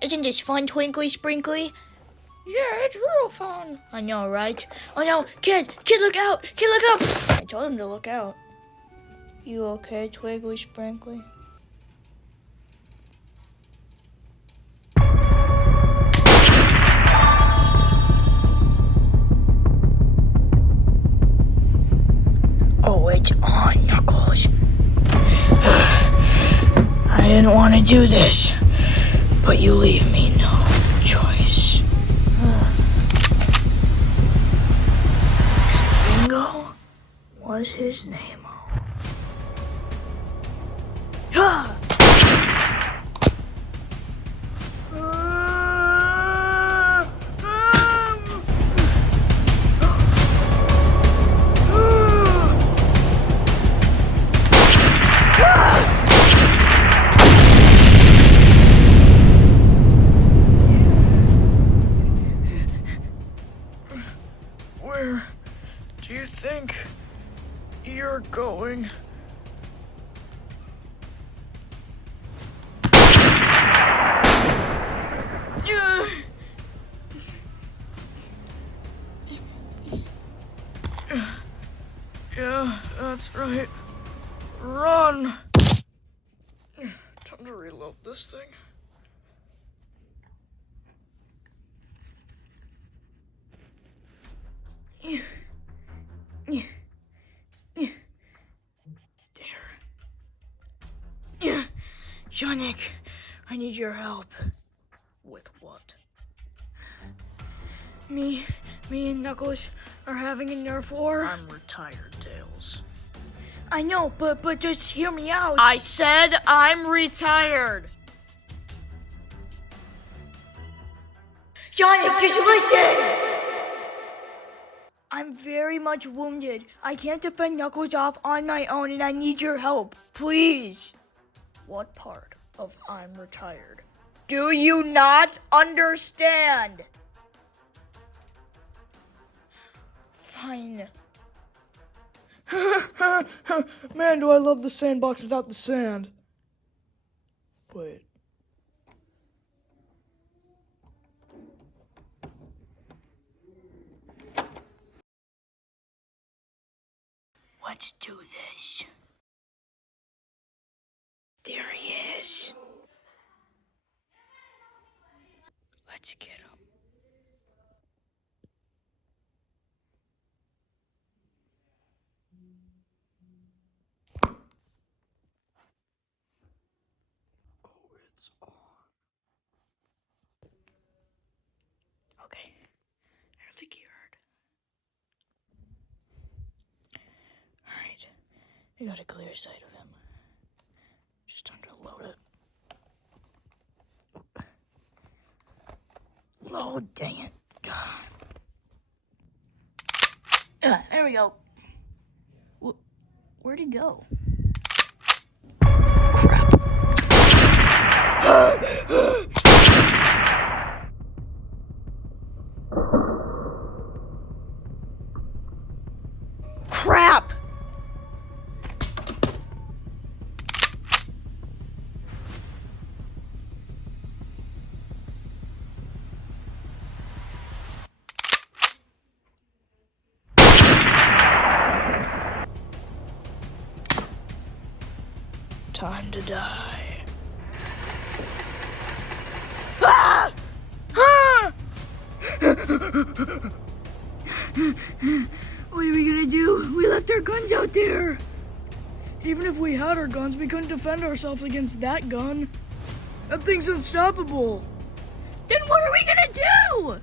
Isn't this fun, Twinkly Sprinkly? Yeah, it's real fun. I know, right? Oh no, kid, look out! Kid, look out! I told him to look out. You okay, Twiggly Sprinkly? Oh, it's on, Knuckles. I didn't want to do this, but you leave me no choice. Bingo was his name. Ah! Where do you think you're going? Yeah, that's right. Run! Time to reload this thing. There. Sonic, I need your help. With what? Me and Knuckles are having a Nerf War. I'm retired, Tails. I know, but just hear me out. I said I'm retired. Sonic, just listen! I'm very much wounded. I can't defend Knuckles off on my own and I need your help. Please. What part of I'm retired do you not understand? Fine. Man, do I love the sandbox without the sand. Wait. Let's do this. There he is. Let's get him. Oh, it's on. Okay. I don't think he heard. Alright. We got a clear sight of him. Just time to load it. Load, dang it. There we go. Where'd he go? Crap. Crap! Time to die. Ah! Ah! What are we gonna do? We left our guns out there. Even if we had our guns, we couldn't defend ourselves against that gun. That thing's unstoppable. Then what are we gonna do?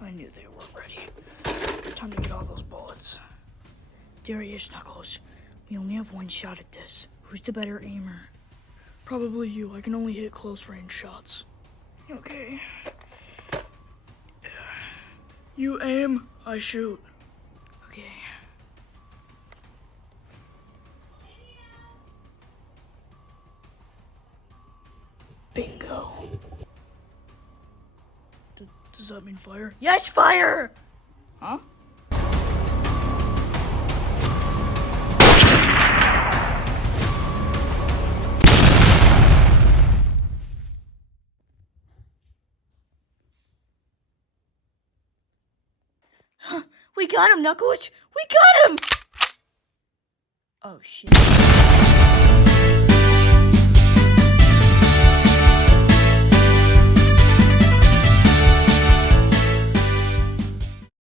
I knew they weren't ready. Time to get all those bullets. There he is, Knuckles. We only have one shot at this. Who's the better aimer? Probably you. I can only hit close range shots. Okay. You aim, I shoot. Okay. Bingo. Does that mean fire? Yes, fire! Huh? We got him, Knuckles! We got him! Oh, shit.